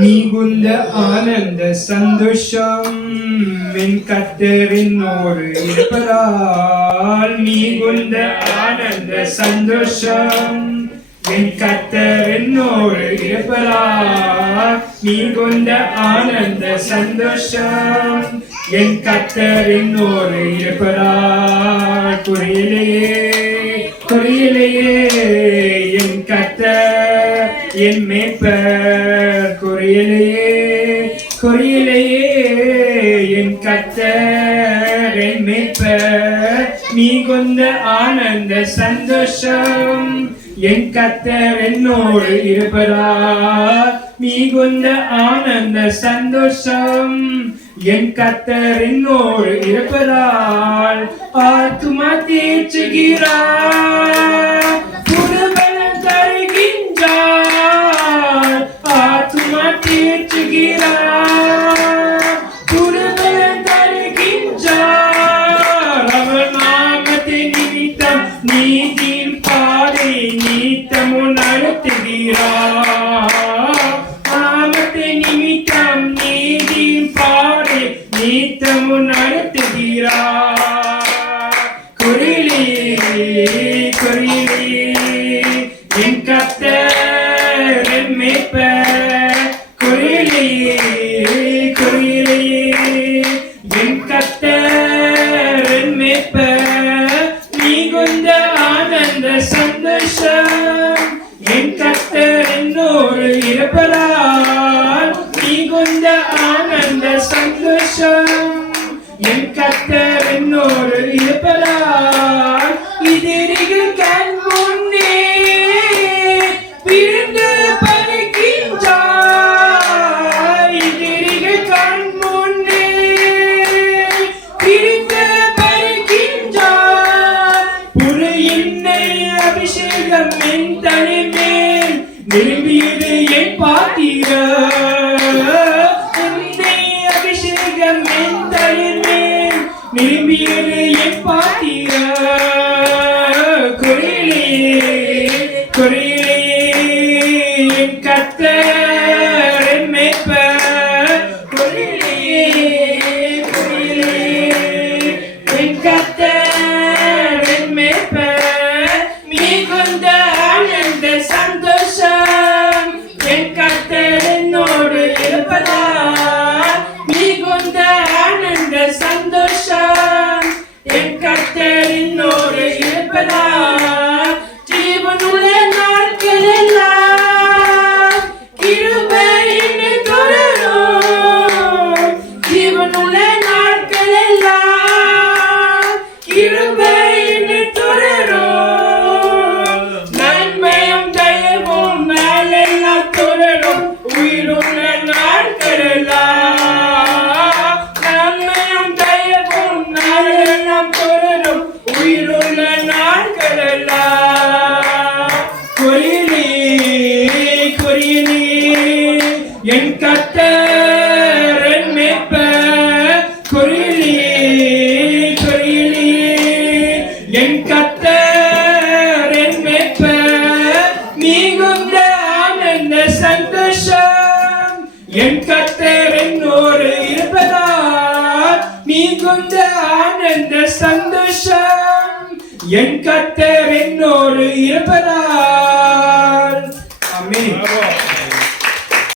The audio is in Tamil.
மிகுந்த ஆனந்த சந்தோஷம். என் கத்தரினோடு இருப்பதால் மிகுந்த ஆனந்த சந்தோஷம். என் கத்தரினோடு இருப்பதால் மிகுந்த ஆனந்த சந்தோஷம். என் கத்தரினோடு இருப்பதால் குறையிலேயே குறையிலேயே குறையிலேயே குறையிலேயே என் கத்தரை என் நீ கொந்த ஆனந்த சந்தோஷம் என் கத்தர் என்னோடு நீ கொந்த ஆனந்த சந்தோஷம் என் கத்தர் என்னோடு இருப்பதால். ஆத்துமா தேற்றுகிறார் புதுபலம் தருகின்றார் ஆத்துமா தேற்றுகிறார் தருகின்றார். அவர் நாமத்தின் நிமித்தம் நீதியின் பாதை நீத்தமும் நடத்துகிறார். நாமத்தின் நிமித்தம் நீதியின் பாதை நீத்தமும் நடத்துகிறார். குறிலே குறிலே சந்தோஷம். என் கத்தர் என்னோடு இருப்பதால் மிகுந்த ஆனந்த சந்தோஷம். என் கத்தர் Yeah. தொடரும் உயிருள்ள நாட்கள் எல்லாம் நன்மையும் தொடரும் உயிருள்ள நாட்கள் எல்லாம் குறியிலே என் கத்தர். என் கத்தர் என்னோடு இருப்பதால் நீங்குந்த ஆனந்த சந்தோஷம் என் கத்தர் என்னோடு இருப்பதால். அமீன்